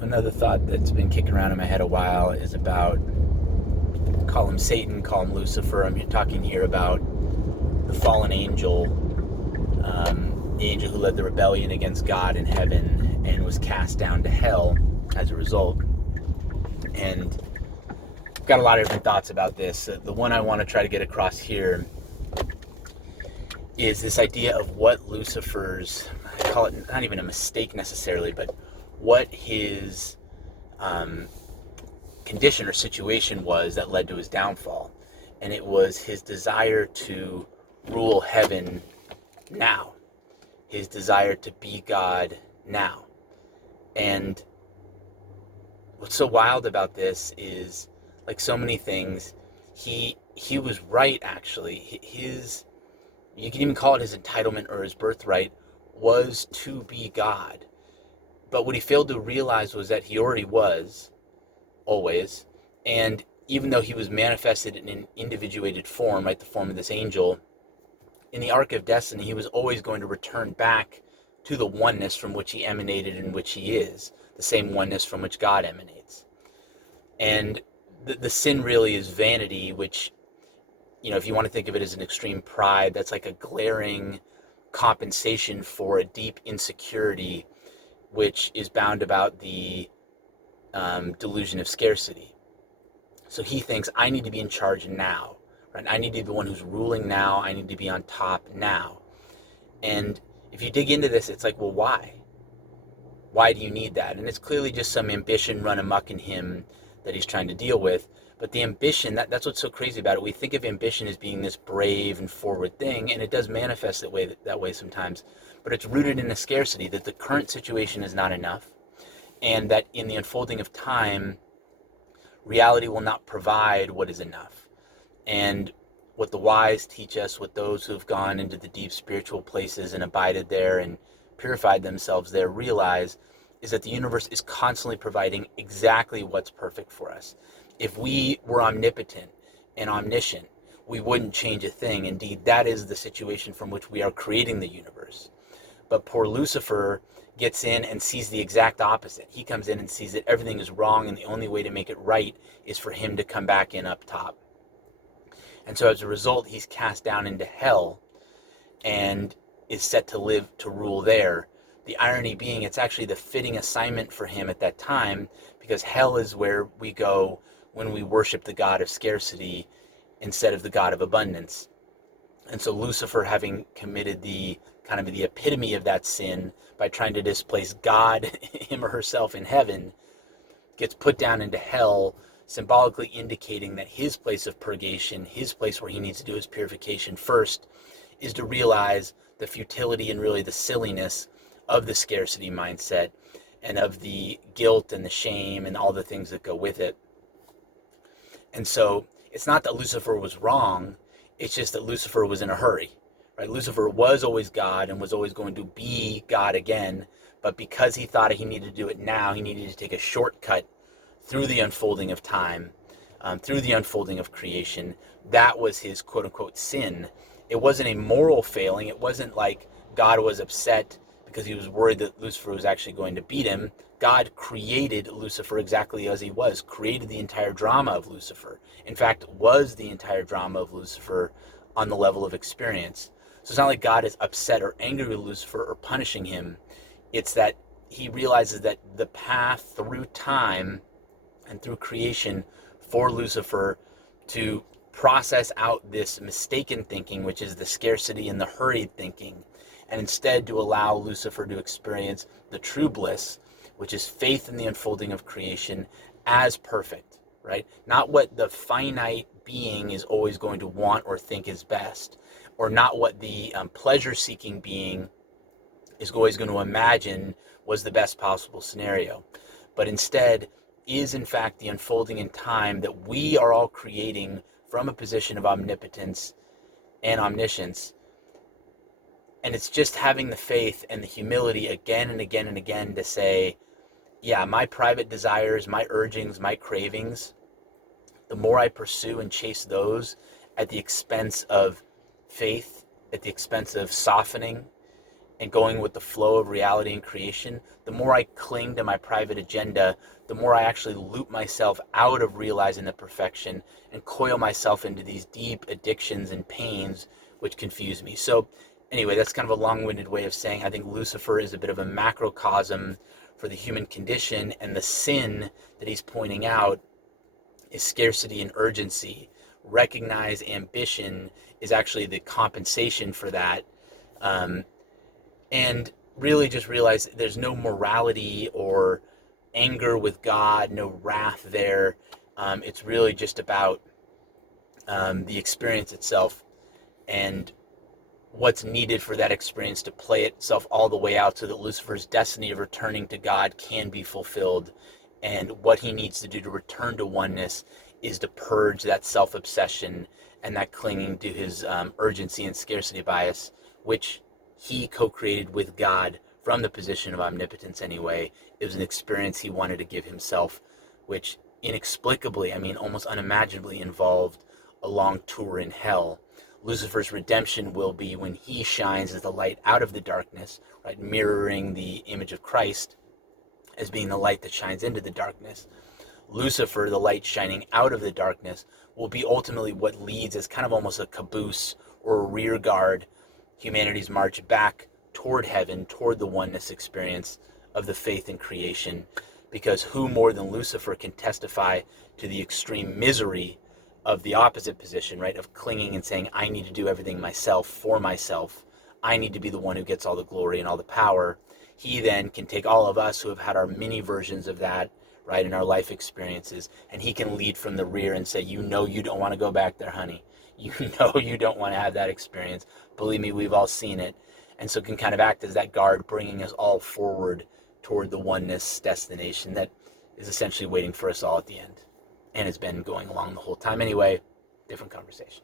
Another thought that's been kicking around in my head a while is about, call him Satan, call him Lucifer. I'm talking here about the fallen angel, the angel who led the rebellion against God in heaven and was cast down to hell as a result. And I've got a lot of different thoughts about this. The one I want to try to get across here is this idea of what Lucifer's, I call it not even a mistake necessarily, but what his condition or situation was that led to his downfall. And it was his desire to rule heaven now, his desire to be God now. And what's so wild about this is, like so many things, he was right, actually. His, you can even call it his entitlement or his birthright, was to be God. But what he failed to realize was that he already was, always. And even though he was manifested in an individuated form, right, the form of this angel, in the arc of destiny, he was always going to return back to the oneness from which he emanated and which he is, the same oneness from which God emanates. And the sin really is vanity, which, if you want to think of it as an extreme pride, that's like a glaring compensation for a deep insecurity, which is bound about the delusion of scarcity. So he thinks, I need to be in charge now, right? I need to be the one who's ruling now. I need to be on top now. And if you dig into this, it's like, well, why? Why do you need that? And it's clearly just some ambition run amok in him that he's trying to deal with. But the ambition, that's what's so crazy about it. We think of ambition as being this brave and forward thing, and it does manifest that way sometimes. But it's rooted in a scarcity, that the current situation is not enough, and that in the unfolding of time, reality will not provide what is enough. And what the wise teach us, what those who have gone into the deep spiritual places and abided there and purified themselves there realize, is that the universe is constantly providing exactly what's perfect for us. If we were omnipotent and omniscient, we wouldn't change a thing. Indeed, that is the situation from which we are creating the universe. But poor Lucifer gets in and sees the exact opposite. He comes in and sees that everything is wrong, and the only way to make it right is for him to come back in up top. And so as a result, he's cast down into hell and is set to live to rule there. The irony being, it's actually the fitting assignment for him at that time, because hell is where we go when we worship the god of scarcity instead of the god of abundance. And so Lucifer, having committed the kind of the epitome of that sin by trying to displace God, him or herself in heaven, gets put down into hell, symbolically indicating that his place of purgation, his place where he needs to do his purification first, is to realize the futility and really the silliness of the scarcity mindset and of the guilt and the shame and all the things that go with it. And so it's not that Lucifer was wrong, it's just that Lucifer was in a hurry, right? Lucifer was always God and was always going to be God again, but because he thought he needed to do it now, he needed to take a shortcut through the unfolding of time, through the unfolding of creation. That was his quote-unquote sin. It wasn't a moral failing. It wasn't like God was upset because he was worried that Lucifer was actually going to beat him. God created Lucifer exactly as he was, created the entire drama of Lucifer. In fact, was the entire drama of Lucifer on the level of experience. So it's not like God is upset or angry with Lucifer or punishing him. It's that he realizes that the path through time and through creation for Lucifer to process out this mistaken thinking, which is the scarcity and the hurried thinking, and instead to allow Lucifer to experience the true bliss, which is faith in the unfolding of creation as perfect, right? Not what the finite being is always going to want or think is best, or not what the pleasure-seeking being is always going to imagine was the best possible scenario, but instead is in fact the unfolding in time that we are all creating from a position of omnipotence and omniscience. And it's just having the faith and the humility again and again and again to say, yeah, my private desires, my urgings, my cravings, the more I pursue and chase those at the expense of faith, at the expense of softening and going with the flow of reality and creation, the more I cling to my private agenda, the more I actually loop myself out of realizing the perfection and coil myself into these deep addictions and pains which confuse me. So anyway, that's kind of a long-winded way of saying I think Lucifer is a bit of a macrocosm for the human condition, and the sin that he's pointing out is scarcity and urgency. Recognize ambition is actually the compensation for that. And really just realize there's no morality or anger with God, no wrath there. It's really just about the experience itself and what's needed for that experience to play itself all the way out so that Lucifer's destiny of returning to God can be fulfilled. And what he needs to do to return to oneness is to purge that self-obsession and that clinging to his urgency and scarcity bias, which he co-created with God from the position of omnipotence anyway. It was an experience he wanted to give himself, which inexplicably, I mean almost unimaginably, involved a long tour in hell. Lucifer's redemption will be when he shines as the light out of the darkness, right, mirroring the image of Christ as being the light that shines into the darkness. Lucifer, the light shining out of the darkness, will be ultimately what leads as kind of almost a caboose or a rear guard humanity's march back toward heaven, toward the oneness experience of the faith in creation. Because who more than Lucifer can testify to the extreme misery of the opposite position, right? Of clinging and saying, I need to do everything myself for myself. I need to be the one who gets all the glory and all the power. He then can take all of us who have had our mini versions of that, right, in our life experiences, and he can lead from the rear and say, you know you don't want to go back there, honey. You know you don't want to have that experience. Believe me, we've all seen it. And so can kind of act as that guard, bringing us all forward toward the oneness destination that is essentially waiting for us all at the end. And has been going along the whole time anyway. Different conversation.